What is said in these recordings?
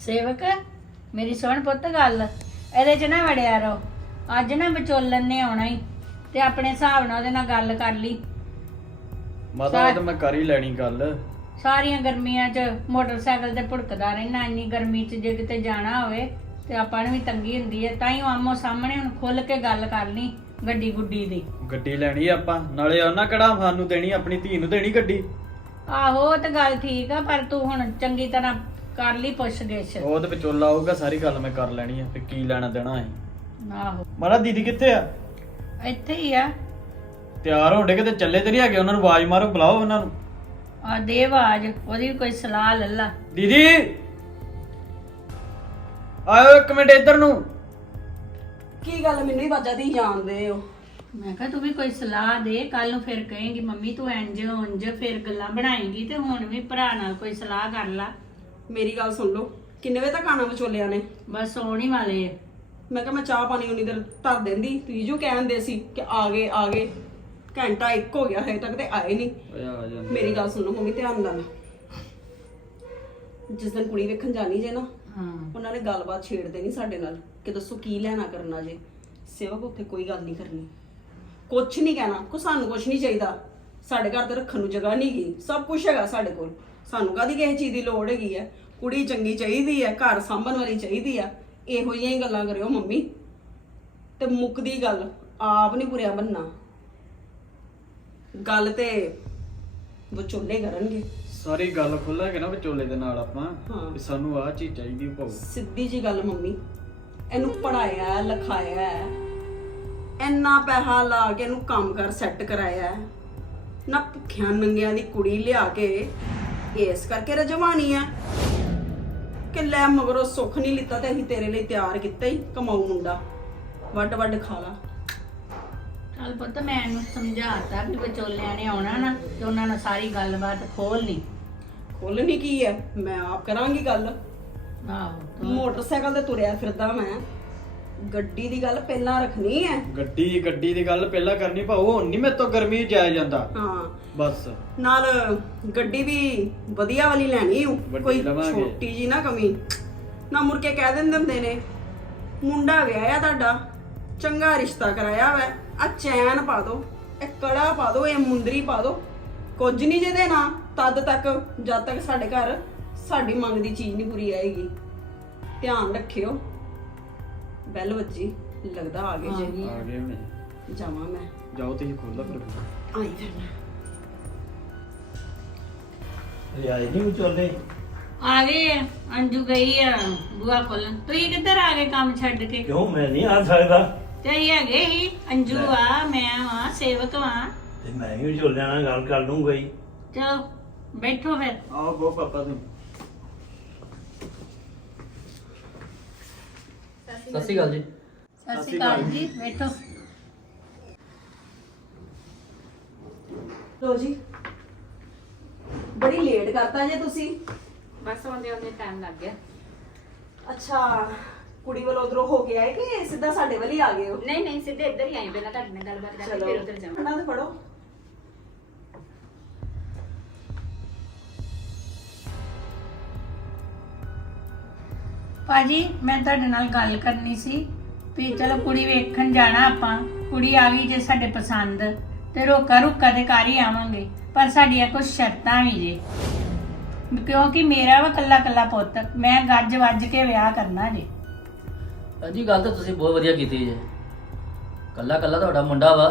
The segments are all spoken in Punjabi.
ਸੇਵਕ ਮੇਰੀ ਸੁਣ ਪੁੱਤ ਗੱਲ। ਇਹਦੇ 'ਚ ਨਾ ਵੜਿਆ ਰਹੋ। ਅੱਜ ਨਾ ਵਿਚੋਲਨ ਨੇ ਆਉਣਾ ਹੀ ਤੇ ਆਪਣੇ ਹਿਸਾਬ ਨਾਲ ਉਹਦੇ ਨਾਲ ਗੱਲ ਕਰ ਲਈ। ਮਾਤਾ ਉਹ ਤਾਂ ਮੈਂ ਕਰ ਹੀ ਲੈਣੀ ਗੱਲ। ਸਾਰੀਆਂ ਗਰਮੀਆਂ 'ਚ ਮੋਟਰਸਾਈਕਲ ਤੇ ਭੁੜਕਦਾ ਰਹਿਣਾ ਇੰਨੀ ਗਰਮੀ 'ਚ ਜੇ ਕਿਤੇ ਜਾਣਾ ਹੋਵੇ ਤੇ ਆਪਾਂ ਨੂੰ ਵੀ ਤੰਗੀ ਹੁੰਦੀ ਹੈ ਤਾਂ ਹੀ ਆਮੋ ਸਾਹਮਣੇ ਹੁਣ ਖੁੱਲ ਕੇ ਗੱਲ ਕਰ ਲਈ ਗੱਡੀ ਗੁੱਡੀ ਦੀ। ਗੱਡੀ ਲੈਣੀ ਆ ਆਪਾਂ ਨਾਲੇ ਉਹਨਾਂ ਕਿਹੜਾ ਸਾਨੂੰ ਦੇਣੀ ਆਪਣੀ ਧੀ ਨੂੰ ਦੇਣੀ ਗੱਡੀ। ਆਹੋ ਉਹ ਤਾਂ ਗੱਲ ਠੀਕ ਆ ਪਰ ਤੂੰ ਹੁਣ ਚੰਗੀ ਤਰ੍ਹਾਂ ਕਰ ਲਈ ਪੁੱਛ ਗਿੱਛ। ਉਹ ਤੇ ਵਿਚੋਲਾ ਆਊਗਾ ਸਾਰੀ ਗੱਲ ਮੈਂ ਕਰ ਲੈਣੀ ਆ ਤੇ ਕੀ ਲੈਣਾ ਦੇਣਾ ਹੈ ਆਹੋ। ਮਾਰਾ ਦੀਦੀ ਕਿੱਥੇ ਆ? ਇੱਥੇ ਹੀ ਆ। ਤਿਆਰ ਹੋਣ ਡੇ ਕਿਤੇ ਚੱਲੇ ਤੇ ਨਹੀਂ ਹੈਗੇ ਉਹਨਾਂ ਨੂੰ ਆਵਾਜ਼ ਮਾਰੋ ਬੁਲਾਓ ਉਹਨਾਂ ਨੂੰ। ਆ ਦੇ ਆਵਾਜ਼ ਉਹਦੀ ਵੀ ਕੋਈ ਸਲਾਹ ਲੈ ਲਾ। ਦੀਦੀ! ਆਇਓ ਇੱਕ ਮਿੰਟ ਇੱਧਰ ਨੂੰ। ਕੀ ਗੱਲ ਮੈਨੂੰ ਹੀ ਬਾਜਾ ਦੀ ਜਾਣਦੇ ਹੋ? ਮੈਂ ਕਿਹਾ ਤੂੰ ਵੀ ਕੋਈ ਸਲਾਹ ਦੇ ਕੱਲ ਨੂੰ ਫਿਰ ਕਹੇਂਗੀ ਮੰਮੀ ਤੂੰ ਇੰਜ ਉਂਝ ਫਿਰ ਗੱਲਾਂ ਬਣਾਏਂਗੀ ਤੇ ਹੁਣ ਵੀ ਭਰਾ ਨਾਲ ਕੋਈ ਸਲਾਹ ਕਰ ਲਾ। ਮੇਰੀ ਗੱਲ ਸੁਣ ਲਓ। ਕਿੰਨੇ ਵਜੇ ਤੱਕ ਆਣਾ ਵਿਚੋਲਿਆਂ ਨੇ? ਬਸ ਆਉਣ ਹੀ ਵਾਲੇ ਆ। ਮੈਂ ਕਿਹਾ ਮੈਂ ਚਾਹ ਪਾਣੀ ਉਨੀ ਦੇਰ ਧਰ ਦਿੰਦੀ। ਤੁਸੀਂ ਜੋ ਕਹਿੰਦੇ ਸੀ ਕਿ ਆ ਗਏ ਆ ਗਏ ਘੰਟਾ ਇੱਕ ਹੋ ਗਿਆ ਹਜੇ ਤੱਕ ਤੇ ਆਏ ਨਹੀਂ। ਓਏ ਆ ਜਾ ਮੇਰੀ ਗੱਲ ਸੁਣੋ ਮੰਮੀ ਧਿਆਨ ਨਾਲ। ਜਿਸ ਦਿਨ ਕੁੜੀ ਵੇਖਣ ਜਾਣੀ ਜੇ ਨਾ ਹਾਂ। ਉਹਨਾਂ ਨੇ ਗੱਲਬਾਤ ਛੇੜਦੇ ਨਹੀਂ ਸਾਡੇ ਨਾਲ ਕਿ ਦੱਸੋ ਕੀ ਲੈਣਾ ਕਰਨਾ ਜੇ। ਸੇਵਕ ਉੱਥੇ ਕੋਈ ਗੱਲ ਨਹੀਂ ਕਰਨੀ। ਕੁਛ ਨਹੀਂ ਕਹਿਣਾ ਕੋ ਸਾਨੂੰ ਕੁਛ ਨਹੀਂ ਚਾਹੀਦਾ। ਸਾਡੇ ਘਰ ਤੇ ਰੱਖਣ ਨੂੰ ਜਗ੍ਹਾ ਨਹੀਂ ਗਈ ਸਭ ਕੁਝ ਹੈਗਾ ਸਾਡੇ ਕੋਲ। ਸਾਨੂੰ ਕਾਦੀ ਕਿਸੇ ਚੀਜ਼ ਦੀ ਲੋੜ ਹੈਗੀ ਹੈ ਕੁੜੀ ਚੰਗੀ ਚਾਹੀਦੀ ਹੈ ਘਰ ਸੰਭਣ ਵਾਲੀ ਚਾਹੀਦੀ ਆ ਇਹੋ ਜਿਹੀਆਂ ਹੀ ਗੱਲਾਂ ਕਰਿਓ ਮੰਮੀ ਤੇ ਮੁੱਕਦੀ ਗੱਲ ਆਪ ਨਹੀਂ ਪੁਰਿਆ ਬੰਨਾ ਗੱਲ ਤੇ ਵਿਚੋਲੇ ਕਰਨਗੇ ਸਾਰੀ ਗੱਲ ਖੁੱਲਾਂਗੇ ਨਾ ਵਿਚੋਲੇ ਦੇ ਨਾਲ ਆਪਾਂ ਹਾਂ। ਵੀ ਸਾਨੂੰ ਆਹ ਚੀਜ਼ ਚਾਹੀਦੀ ਭਾਉ ਸਿੱਧੀ ਜੀ ਗੱਲ ਮੰਮੀ ਇਹਨੂੰ ਪੜਾਇਆ ਲਿਖਾਇਆ ਹੈ। ਇੰਨਾ ਪੈਸਾ ਲਾ ਕੇ ਇਹਨੂੰ ਕੰਮ ਕਰ ਸੈੱਟ ਕਰਾਇਆ ਹੈ। ਨਾ ਭੁੱਖਿਆਂ ਨੰਗਿਆਂ ਦੀ ਕੁੜੀ ਲਿਆ ਕੇ ਇਸ ਕਰਕੇ ਰਜਵਾਣੀ ਹੈ ਕਿ ਲੈ ਮਗਰੋਂ ਸੁੱਖ ਨਹੀਂ ਲਿੱਤਾ ਤੇ ਅਸੀਂ ਤੇਰੇ ਲਈ ਤਿਆਰ ਕੀਤਾ ਹੀ ਕਮਾਊ ਮੁੰਡਾ। ਵੱਡ ਵੱਡ ਖਾ ਲਾ। ਚੱਲ ਪੁੱਤ ਮੈਂ ਇਹਨੂੰ ਸਮਝਾਤਾ ਕਿ ਵਿਚੋਲਿਆਂ ਨੇ ਆਉਣਾ ਨਾ ਤੇ ਉਹਨਾਂ ਨਾਲ ਸਾਰੀ ਗੱਲਬਾਤ ਖੋਲ ਲਈ। ਖੋਲਣੀ ਕੀ ਹੈ ਮੈਂ ਆਪ ਕਰਾਂਗੀ ਗੱਲ। ਆਹੋ। ਮੋਟਰਸਾਈਕਲ ਤੇ ਤੁਰਿਆ ਫਿਰਦਾ ਮੈਂ। ਗੱਡੀ ਦੀ ਗੱਲ ਪਹਿਲਾਂ ਰੱਖਣੀ ਹੈ। ਗੱਡੀ ਗੱਡੀ ਦੀ ਗੱਲ ਪਹਿਲਾਂ ਕਰਨੀ ਭਾਉ ਹੁਣ ਨਹੀਂ ਮੇਰੇ ਤੋਂ ਗਰਮੀ ਜਾਇਆ ਜਾਂਦਾ। ਹਾਂ। ਬਸ। ਨਾਲ ਗੱਡੀ ਵੀ ਵਧੀਆ ਵਾਲੀ ਲੈਣੀ ਓ ਵੱਡੀ ਕੋਈ ਲਵਾਂਗੇ। ਛੋਟੀ ਜੀ ਨਾ ਕਮੀ। ਨਾ ਮੁੜ ਕੇ ਕਹਿ ਦਿੰਦੇ ਹੁੰਦੇ ਨੇ ਮੁੰਡਾ ਵਿਆਹਿਆ ਤੁਹਾਡਾ ਚੰਗਾ ਰਿਸ਼ਤਾ ਕਰਾਇਆ ਵੈ ਆ ਚੈਨ ਪਾ ਦੋ ਇਹ ਕੜਾ ਪਾ ਦੋ ਇਹ ਮੁੰਦਰੀ ਪਾ ਦੋ। ਕੁਝ ਨਹੀਂ ਜੇ ਦੇਣਾ ਤਦ ਤੱਕ ਜਦ ਤੱਕ ਸਾਡੇ ਘਰ ਸਾਡੀ ਮੰਗ ਦੀ ਚੀਜ਼ ਨਹੀਂ ਪੂਰੀ ਆਏਗੀ। ਧਿਆਨ ਰੱਖਿਓ। ਬੈਲ ਵੱਜੀ ਲੱਗਦਾ ਆ ਗਏ ਜੇ। ਗਈ। ਆ ਗਏ ਹੁਣੇ। ਜਾਵਾਂ ਮੈਂ। ਜਾਓ ਤੁਸੀਂ ਖੋਲੋ ਫਿਰ। ਆਈ ਫਿਰ ਮੈਂ। ਰਿਆਈ ਨਹੀਂ ਵਿਚੋਲੇ। ਆ ਗਏ ਆ, ਅੰਜੂ ਗਈ ਆ ਬੁਆ ਖੋਲਣ। ਤੁਸੀਂ ਕਿੱਧਰ ਆ ਗਏ ਕੰਮ ਛੱਡ ਕੇ? ਕਿਉਂ ਮੈਂ ਨਹੀਂ ਆ ਸਕਦਾ। ਅਸੀਂ ਹੈਗੇ ਹੀ ਅੰਜੂ ਆ ਮੈਂ ਆ ਸੇਵਕ ਆ ਤੇ ਮੈਂ ਵੀ ਵਿਚੋਲਿਆਂ ਨਾਲ ਗੱਲ ਕਰ ਲੂੰਗਾ ਹੀ ਚਲੋ ਬੈਠੋ ਫਿਰ। ਆਓ ਬੋ ਪਾਪਾ ਤੂੰ। ਸਤਿ ਸ਼੍ਰੀ ਅਕਾਲ ਜੀ। ਸਤਿ ਸ਼੍ਰੀ ਅਕਾਲ ਜੀ ਬੈਠੋ। ਲੋ ਜੀ। ਬੜੀ ਲੇਟ ਕਰਤਾ ਜੇ ਤੁਸੀਂ। ਬਸ ਆਉਂਦੇ ਆਉਂਦੇ ਟਾਈਮ ਲੱਗ ਗਿਆ। ਅੱਛਾ ਕੁੜੀ ਵੱਲ ਉਧਰੋਂ ਹੋ ਕੇ ਆਏ ਕਿ ਸਿੱਧਾ ਸਾਡੇ ਵੱਲ ਹੀ ਆ ਗਏ ਹੋ? ਨਹੀਂ ਨਹੀਂ ਸਿੱਧੇ ਇੱਧਰ ਹੀ ਆਏ ਪਹਿਲਾਂ ਤੁਹਾਡੇ ਨਾਲ ਗੱਲਬਾਤ ਕਰਕੇ ਚਲੋ ਫਿਰ ਉੱਧਰ ਜਾਵਾਂ। ਇਹਨਾਂ ਦੇ ਫੜੋ। ਭਾਜੀ ਮੈਂ ਤੁਹਾਡੇ ਨਾਲ ਗੱਲ ਕਰਨੀ ਸੀ ਵੀ ਚਲੋ ਕੁੜੀ ਵੇਖਣ ਜਾਣਾ ਆਪਾਂ। ਕੁੜੀ ਆ ਗਈ ਜੇ ਸਾਡੇ ਪਸੰਦ ਤੇ ਰੋਕਾ ਰੁਕਾ ਤੇ ਕਰ ਹੀ ਆਵਾਂਗੇ ਪਰ ਸਾਡੀਆਂ ਕੁਝ ਸ਼ਰਤਾਂ ਵੀ ਜੇ। ਕਿਉਂਕਿ ਮੇਰਾ ਵਾ ਕੱਲਾ ਕੱਲਾ ਪੁੱਤ ਮੈਂ ਗੱਜ ਵੱਜ ਕੇ ਵਿਆਹ ਕਰਨਾ ਜੇ। ਹਾਂਜੀ ਗੱਲ ਤਾਂ ਤੁਸੀਂ ਬਹੁਤ ਵਧੀਆ ਕੀਤੀ ਜੇ। ਕੱਲਾ ਕੱਲਾ ਤੁਹਾਡਾ ਮੁੰਡਾ ਵਾ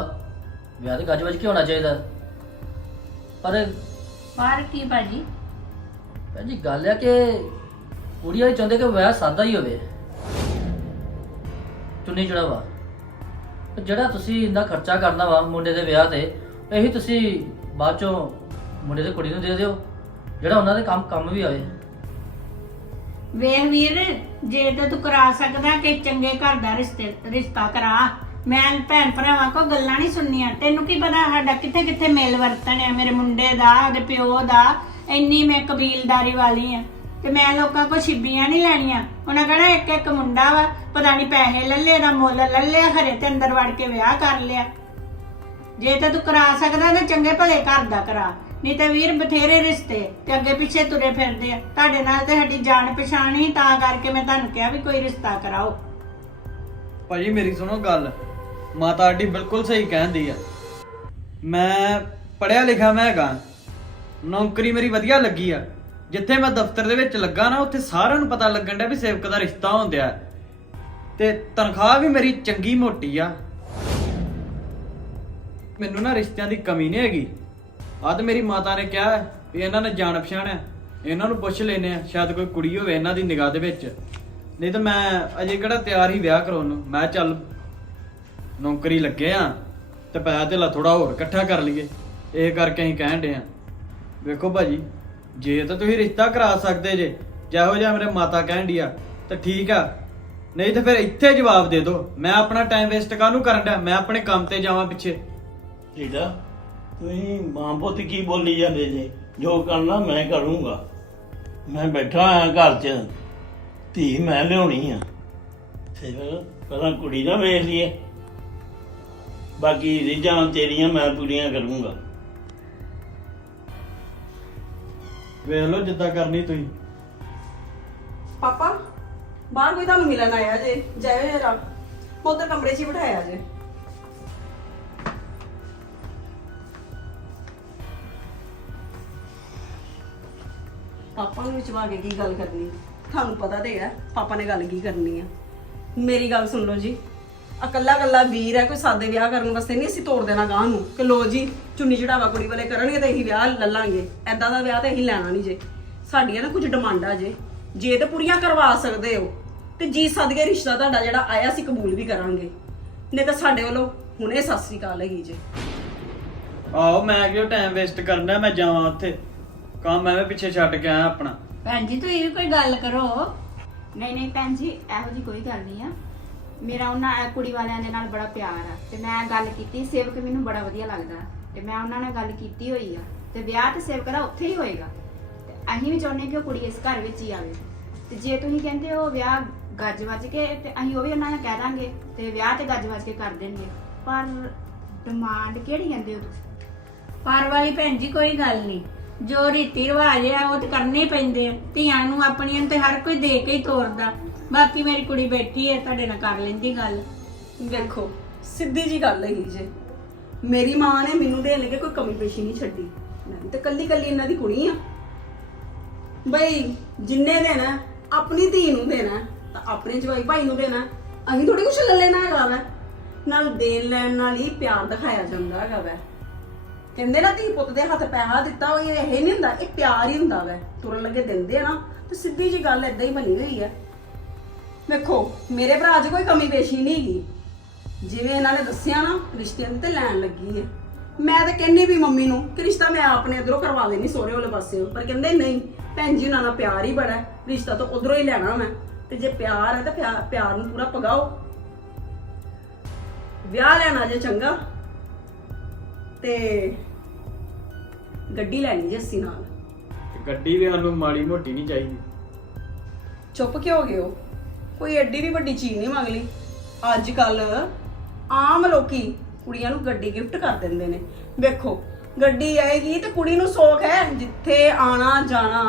ਵਿਆਹ ਤੇ ਗੱਜ ਵੱਜ ਕੇ ਹੋਣਾ ਚਾਹੀਦਾ। ਪਰ ਬਾਹਰ ਕੀ ਭਾਜੀ? ਭੈਣ ਜੀ ਗੱਲ ਆ ਕਿ ਕੁੜੀ ਵਾਲੇ ਚਾਹੁੰਦੇ ਕਿ ਵਿਆਹ ਸਾਦਾ ਹੀ ਹੋਵੇ। ਚੁੰਨੀ ਚੜਾਵਾ। ਜਿਹੜਾ ਤੁਸੀਂ ਇੰਨਾ ਖਰਚਾ ਕਰਨਾ ਵਾ ਮੁੰਡੇ ਦੇ ਵਿਆਹ ਤੇ, ਇਹੀ ਤੁਸੀਂ ਬਾਅਦ ਚੋਂ ਮੁੰਡੇ ਦੇ ਕੁੜੀ ਨੂੰ ਦੇ ਦਿਓ, ਜਿਹੜਾ ਉਹਨਾਂ ਦੇ ਕੰਮ ਕੰਮ ਵੀ ਆਵੇ। ਵੇਖ ਵੀਰ, ਜੇ ਤੇ ਤੂੰ ਕਰਾ ਸਕਦਾ ਕਿ ਚੰਗੇ ਘਰ ਦਾ ਰਿਸ਼ਤੇ ਰਿਸ਼ਤਾ ਕਰਾ, ਮੈਂ ਭੈਣ ਭਰਾਵਾਂ ਕੋ ਗੱਲਾਂ ਨਹੀਂ ਸੁਣਨੀਆਂ। ਤੈਨੂੰ ਕੀ ਪਤਾ ਸਾਡਾ ਕਿੱਥੇ ਕਿੱਥੇ ਮੇਲ ਵਰਤਣ ਆ, ਮੇਰੇ ਮੁੰਡੇ ਦਾ, ਉਹਦੇ ਪਿਓ ਦਾ, ਇੰਨੀ ਮੈਂ ਕਬੀਲਦਾਰੀ ਵਾਲੀ ਆ। ਤੇ ਮੈਂ ਲੋਕਾਂ ਕੋ ਛਿੱਬੀਆਂ ਨਹੀਂ ਲੈਣੀਆਂ। ਉਹਨਾਂ ਕਹਣਾ ਇੱਕ ਇੱਕ ਮੁੰਡਾ ਵਾ, ਪਤਾ ਨਹੀਂ ਪੈਸੇ ਲੱਲੇ ਦਾ ਮੁੱਲ ਲੱਲੇ ਹਰੇ ਤੇ ਅੰਦਰ ਵੜ ਕੇ ਵਿਆਹ ਕਰ ਲਿਆ। ਜੇ ਤਾਂ ਤੂੰ ਕਰਾ ਸਕਦਾ ਤਾਂ ਚੰਗੇ ਭਲੇ ਘਰ ਦਾ ਕਰਾ। ਨਹੀਂ ਤਾਂ ਵੀਰ ਬਥੇਰੇ ਰਿਸ਼ਤੇ ਤੇ ਅੱਗੇ ਪਿੱਛੇ ਤੁਰੇ ਫਿਰਦੇ ਆ। ਤੁਹਾਡੇ ਨਾਲ ਤੇ ਸਾਡੀ ਜਾਣ ਪਛਾਣ ਹੀ ਤਾਂ ਕਰਕੇ ਮੈਂ ਤੁਹਾਨੂੰ ਕਿਹਾ ਵੀ ਕੋਈ ਰਿਸ਼ਤਾ ਕਰਾਓ। ਭਾਜੀ, ਮੇਰੀ ਸੁਣੋ ਗੱਲ। ਮਾਤਾ ਆਡੀ ਬਿਲਕੁਲ ਸਹੀ ਕਹਿੰਦੀ ਆ। ਮੈਂ ਪੜਿਆ ਲਿਖਿਆ ਮੈਂ ਹੈਗਾ। ਨੌਕਰੀ ਮੇਰੀ ਵਧੀਆ ਲੱਗੀ ਆ। ਜਿੱਥੇ ਮੈਂ ਦਫ਼ਤਰ ਦੇ ਵਿੱਚ ਲੱਗਾ ਨਾ, ਉੱਥੇ ਸਾਰਿਆਂ ਨੂੰ ਪਤਾ ਲੱਗਣ ਡਿਆ ਵੀ ਸੇਵਕ ਦਾ ਰਿਸ਼ਤਾ ਹੁੰਦਿਆ ਤੇ ਤਨਖਾਹ ਵੀ ਮੇਰੀ ਚੰਗੀ ਮੋਟੀ ਆ। ਮੈਨੂੰ ਨਾ ਰਿਸ਼ਤਿਆਂ ਦੀ ਕਮੀ ਨਹੀਂ ਹੈਗੀ। ਆਹ ਤੇ ਮੇਰੀ ਮਾਤਾ ਨੇ ਕਿਹਾ ਵੀ ਇਹਨਾਂ ਨੇ ਜਾਣ ਪਛਾਣ ਹੈ। ਇਹਨਾਂ ਨੂੰ ਪੁੱਛ ਲੈਨੇ ਆ ਸ਼ਾਇਦ ਕੋਈ ਕੁੜੀ ਹੋਵੇ ਇਹਨਾਂ ਦੀ ਨਿਗਾਹ ਦੇ ਵਿੱਚ। ਨਹੀਂ ਤਾਂ ਮੈਂ ਅਜੇ ਕਿਹੜਾ ਤਿਆਰ ਹੀ ਵਿਆਹ ਕਰਾਉਣ ਨੂੰ। ਮੈਂ ਚੱਲ ਨੌਕਰੀ ਲੱਗੇ ਆ ਤੇ ਪੈਸਾ ਧੇਲਾ ਥੋੜਾ ਹੋਰ ਇਕੱਠਾ ਕਰ ਲਈਏ। ਇਹ ਕਰਕੇ ਅਸੀਂ ਕਹਿਣ ਡੇ ਆ। ਵੇਖੋ ਭਾਜੀ ਜੇ ਤਾਂ ਤੁਸੀਂ ਰਿਸ਼ਤਾ ਕਰਾ ਸਕਦੇ ਜੇ, ਜਿਹੋ ਜਿਹਾ ਮੇਰੇ ਮਾਤਾ ਕਹਿਣ ਡਈ ਆ, ਤਾਂ ਠੀਕ ਆ। ਨਹੀਂ ਤਾਂ ਫਿਰ ਇੱਥੇ ਜਵਾਬ ਦੇ ਦਿਓ। ਮੈਂ ਆਪਣਾ ਟਾਈਮ ਵੇਸਟ ਕਾਹਨੂੰ ਕਰਨ ਡਿਆ? ਮੈਂ ਆਪਣੇ ਕੰਮ ਤੇ ਜਾਵਾਂ ਪਿੱਛੇ। ਠੀਕ ਆ। ਤੁਸੀਂ ਮਾਂ ਪੁੱਤ ਕੀ ਬੋਲੀ ਜਾਂਦੇ ਜੇ? ਜੋ ਕਰਨਾ ਮੈਂ ਕਰੂੰਗਾ। ਮੈਂ ਬੈਠਾ ਆ ਘਰ 'ਚ, ਧੀ ਮੈਂ ਲਿਆਉਣੀ ਆ। ਫਿਰ ਪਹਿਲਾਂ ਕੁੜੀ ਨਾ ਵੇਖ ਲਈਏ। ਬਾਕੀ ਰੀਝਾਂ ਤੇਰੀਆਂ ਮੈਂ ਪੂਰੀਆਂ ਕਰੂੰਗਾ। ਵੇਖ ਲਓ ਜਿੱਦਾਂ ਕਰਨੀ ਤੁਸੀਂ। ਪਾਪਾ, ਬਾਹਰ ਕੋਈ ਤੁਹਾਨੂੰ ਮਿਲਣ ਆਇਆ ਜੇ? ਜਾਇਓ ਜਰਾ ਮੈਂ ਕਮਰੇ 'ਚ ਹੀ ਬਿਠਾਇਆ ਜੇ। ਪਾਪਾ ਨੂੰ ਵਿੱਚ ਕੇ ਕੀ ਗੱਲ ਕਰਨੀ? ਤੁਹਾਨੂੰ ਪਤਾ ਤੇ ਹੈ, ਪਾਪਾ ਨੇ ਗੱਲ ਕੀ ਕਰਨੀ ਆ? ਮੇਰੀ ਗੱਲ ਸੁਣ ਲਓ ਜੀ। ਇਕੱਲਾ ਇਕੱਲਾ ਵੀਰ ਹੈ ਕੋਈ ਸਾਦੇ ਵਿਆਹ ਕਰਨ ਵਾਸਤੇ ਨਹੀਂ ਅਸੀਂ ਤੋੜ ਦੇਣਾ ਗਾਂ ਨੂੰ। ਕਿ ਲੋ ਜੀ ਚੁੰਨੀ ਚੜਾਵਾ ਕੁੜੀ ਵਾਲੇ ਕਰਨਗੇ ਤੇ ਅਸੀਂ ਵਿਆਹ ਲੱਲਾਂਗੇ। ਐਦਾਂ ਦਾ ਵਿਆਹ ਤੇ ਅਸੀਂ ਲੈਣਾ ਨਹੀਂ ਜੇ। ਸਾਡੀਆਂ ਨਾ ਕੁਝ ਡਿਮਾਂਡਾਂ ਜੇ। ਜੇ ਤੇ ਪੂਰੀਆਂ ਕਰਵਾ ਸਕਦੇ ਹੋ ਤੇ ਜੀ ਸਦਕੇ ਰਿਸ਼ਤਾ ਤੁਹਾਡਾ ਜਿਹੜਾ ਆਇਆ ਸੀ ਕਬੂਲ ਵੀ ਕਰਾਂਗੇ। ਨਹੀਂ ਤਾਂ ਸਾਡੇ ਵੱਲੋਂ ਹੁਣੇ ਸਤਿ ਸ੍ਰੀ ਅਕਾਲ ਹੈਗੀ ਜੇ। ਆਹੋ ਮੈਂ ਕਿਉਂ ਟਾਈਮ ਵੇਸਟ ਕਰਨਾ ਮੈਂ ਜਾਵਾਂ ਉੱਥੇ। ਕੰਮ ਐਵੇਂ ਪਿੱਛੇ ਛੱਡ ਕੇ ਆਇਆ ਆਪਣਾ। ਭੈਣ ਜੀ ਤੁਸੀਂ ਵੀ ਕੋਈ ਗੱਲ ਕਰੋ। ਨਹੀਂ ਨਹੀਂ ਭੈਣ ਜੀ ਇਹੋ ਜੀ ਕੋਈ ਗੱਲ ਨਹੀਂ ਆ। ਮੇਰਾ ਉਹਨਾਂ, ਇਹ ਕੁੜੀ ਵਾਲਿਆਂ ਦੇ ਨਾਲ ਬੜਾ ਪਿਆਰ ਆ। ਤੇ ਮੈਂ ਗੱਲ ਕੀਤੀ, ਸੇਵਕ ਮੈਨੂੰ ਬੜਾ ਵਧੀਆ ਲੱਗਦਾ। ਤੇ ਮੈਂ ਉਹਨਾਂ ਨਾਲ ਗੱਲ ਕੀਤੀ ਹੋਈ ਆ। ਤੇ ਵਿਆਹ ਤੇ ਸੇਵਕ ਦਾ ਉੱਥੇ ਹੀ ਹੋਏਗਾ। ਤੇ ਅਸੀਂ ਵੀ ਚਾਹੁੰਦੇ ਕਿ ਉਹ ਕੁੜੀ ਇਸ ਘਰ ਵਿੱਚ ਹੀ ਆਵੇ। ਤੇ ਜੇ ਤੁਸੀਂ ਕਹਿੰਦੇ ਹੋ ਵਿਆਹ ਗੱਜ ਵੱਜ ਕੇ, ਤੇ ਅਸੀਂ ਉਹ ਵੀ ਉਹਨਾਂ ਨਾਲ ਕਹਿ ਦਾਂਗੇ। ਤੇ ਵਿਆਹ ਤੇ ਗੱਜ ਵੱਜ ਕੇ ਕਰ ਦੇਣਗੇ। ਪਰ ਡਿਮਾਂਡ ਕਿਹੜੀ ਕਹਿੰਦੇ ਹੋ ਤੁਸੀਂ? ਪਰ ਵਾਲੀ ਭੈਣ ਜੀ, ਕੋਈ ਗੱਲ ਨਹੀਂ। ਜੋ ਰੀਤੀ ਰਿਵਾਜ ਆ, ਉਹ ਤੇ ਕਰਨੇ ਹੀ ਪੈਂਦੇ ਆ। ਧੀਆਂ ਨੂੰ ਆਪਣੀਆਂ ਨੂੰ ਤੇ ਹਰ ਕੋਈ ਦੇ ਕੇ ਹੀ ਤੋਰਦਾ। ਬਾਕੀ ਮੇਰੀ ਕੁੜੀ ਬੈਠੀ ਹੈ ਤੁਹਾਡੇ ਨਾਲ ਕਰ ਲੈਂਦੀ ਗੱਲ। ਵੇਖੋ, ਸਿੱਧੀ ਜੀ ਗੱਲ ਹੈਗੀ ਜੇ। ਮੇਰੀ ਮਾਂ ਨੇ ਮੈਨੂੰ ਦੇਣ ਲੱਗੇ ਕੋਈ ਕਮੀ ਪੇਸ਼ੀ ਨਹੀਂ ਛੱਡੀ। ਮੈਂ ਤਾਂ ਕੱਲੀ ਕੱਲੀ ਇਹਨਾਂ ਦੀ ਕੁੜੀ ਆ। ਬਈ, ਜਿੰਨੇ ਦੇਣਾ, ਆਪਣੀ ਧੀ ਨੂੰ ਦੇਣਾ, ਤਾਂ ਆਪਣੇ ਜਵਾਈ ਭਾਈ ਨੂੰ ਦੇਣਾ। ਅਸੀਂ ਥੋੜੀ ਕੁਛ ਲੈ ਲੈਣਾ ਹੈਗਾ ਵੈ। ਨਾਲ ਦੇਣ ਲੈਣ ਨਾਲ ਹੀ ਪਿਆਰ ਦਿਖਾਇਆ ਜਾਂਦਾ ਹੈਗਾ ਵੈ। ਕਹਿੰਦੇ ਨਾ ਧੀ ਪੁੱਤ ਦੇ ਹੱਥ ਪੈਸਾ ਦਿੱਤਾ ਉਹ ਇਹ ਨਹੀਂ ਹੁੰਦਾ, ਇਹ ਪਿਆਰ ਹੀ ਹੁੰਦਾ ਵੈ। ਤੁਰਨ ਲੱਗੇ ਦਿੰਦੇ ਆ ਨਾ, ਤੇ ਸਿੱਧੀ ਜੀ ਗੱਲ ਏਦਾਂ ਹੀ ਬਣੀ ਹੋਈ ਹੈ ਵੇਖੋ, ਮੇਰੇ ਭਰਾ 'ਚ ਕੋਈ ਕਮੀ ਪੇਸ਼ੀ ਨਹੀਂ ਹੈਗੀ। ਜਿਵੇਂ ਇਹਨਾਂ ਨੇ ਦੱਸਿਆ ਨਾ, ਰਿਸ਼ਤੇ ਦੀ ਤੇ ਲੈਣ ਲੱਗੀ ਹੈ ਮੈਂ ਤਾਂ ਕਹਿੰਨੀ ਵੀ ਮੰਮੀ ਨੂੰ ਕਿ ਰਿਸ਼ਤਾ ਮੈਂ ਆਪਣੇ ਇਧਰੋਂ ਕਰਵਾ ਲੈਣੀ ਸੋਹਰੇ ਵਾਲੇ ਪਾਸੇ ਪਰ ਕਹਿੰਦੇ ਨਹੀਂ, ਭੈਣ ਜੀ, ਉਹਨਾਂ ਨਾਲ ਪਿਆਰ ਹੀ ਬੜਾ ਹੈ। ਰਿਸ਼ਤਾ ਤਾਂ ਉਧਰੋਂ ਹੀ ਲੈਣਾ ਮੈਂ। ਤੇ ਜੇ ਪਿਆਰ ਹੈ ਤਾਂ ਪਿਆ- ਪਿਆਰ ਨੂੰ ਪੂਰਾ ਪਗਾਓ ਵਿਆਹ ਲੈਣਾ ਜੇ ਚੰਗਾ, ਤੇ ਗੱਡੀ ਲੈਣੀ ਜੇ ਅਸੀਂ ਨਾਲ। ਤੇ ਗੱਡੀ ਵੀ ਸਾਨੂੰ ਮਾੜੀ ਮੋਟੀ ਨਹੀਂ ਚਾਹੀਦੀ। ਚੁੱਪ ਕਿਉਂ ਗਏ ਹੋ ਕੋਈ ਐਡੀ ਵੀ ਵੱਡੀ ਚੀਜ਼ ਨਹੀਂ ਮੰਗ ਲਈ। ਅੱਜ ਕੱਲ ਆਮ ਲੋਕੀ ਕੁੜੀਆਂ ਨੂੰ ਗੱਡੀ ਗਿਫਟ ਕਰ ਦਿੰਦੇ ਨੇ। ਵੇਖੋ ਗੱਡੀ ਆਏਗੀ ਤੇ ਕੁੜੀ ਨੂੰ ਸੌਖ ਹੈ ਜਿੱਥੇ ਆਣਾ ਜਾਣਾ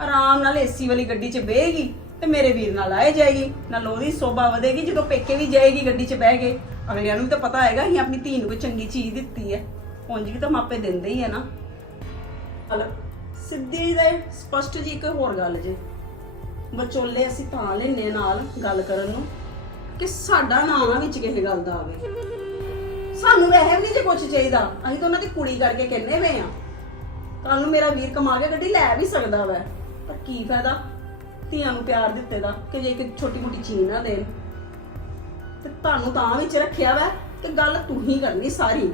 ਆਰਾਮ ਨਾਲ ਏਸੀ ਵਾਲੀ ਗੱਡੀ 'ਚ ਬਹੇਗੀ ਤੇ ਮੇਰੇ ਵੀਰ ਨਾਲ ਆਏ ਜਾਏਗੀ। ਨਾਲ ਉਹਦੀ ਸੋਭਾ ਵਧੇਗੀ ਜਦੋਂ ਪੇਕੇ ਵੀ ਜਾਏਗੀ ਗੱਡੀ 'ਚ ਬਹਿ ਕੇ। ਅਗਲਿਆਂ ਨੂੰ ਵੀ ਤਾਂ ਪਤਾ ਹੈਗਾ ਅਸੀਂ ਆਪਣੀ ਧੀ ਨੂੰ ਕੋਈ ਚੰਗੀ ਚੀਜ਼ ਦਿੱਤੀ ਹੈ। ਉਂਝ ਵੀ ਤਾਂ ਮਾਪੇ ਦਿੰਦੇ ਹੀ ਆ ਨਾ। ਹਲ, ਸਿੱਧੀ ਦੇ ਸਪਸ਼ਟ ਜੀ ਇੱਕ ਹੋਰ ਗੱਲ ਜੇ। ਵਿਚੋਲੇ ਅਸੀਂ ਤਾਂ ਲੈਨੇ ਨਾਲ ਗੱਲ ਕਰਨ ਨੂੰ ਕਿ ਸਾਡਾ ਨਾਂ ਨਾ ਵਿੱਚ ਕਿਸੇ ਗੱਲ ਦਾ ਆਵੇ। ਸਾਨੂੰ ਵੈਸੇ ਵੀ ਜੇ ਕੁਝ ਚਾਹੀਦਾ। ਅਸੀਂ ਤਾਂ ਉਹਨਾਂ ਦੀ ਕੁੜੀ ਕਰਕੇ ਕਹਿੰਨੇ ਵੇ ਆ ਕੱਲ ਨੂੰ ਮੇਰਾ ਵੀਰ ਕਮਾ ਕੇ ਗੱਡੀ ਲੈ ਵੀ ਸਕਦਾ ਵੈ। ਪਰ ਕੀ ਫਾਇਦਾ ਧੀਆਂ ਨੂੰ ਪਿਆਰ ਦਿੱਤੇ ਦਾ ਕਿ ਜੇ ਇੱਕ ਛੋਟੀ ਮੋਟੀ ਚੀਜ਼ ਨਾ ਦੇਣ। ਤੇ ਤੁਹਾਨੂੰ ਤਾਂ ਵਿੱਚ ਰੱਖਿਆ ਵੈ ਕਿ ਗੱਲ ਤੂੰ ਹੀ ਕਰਨੀ ਸਾਰੀ।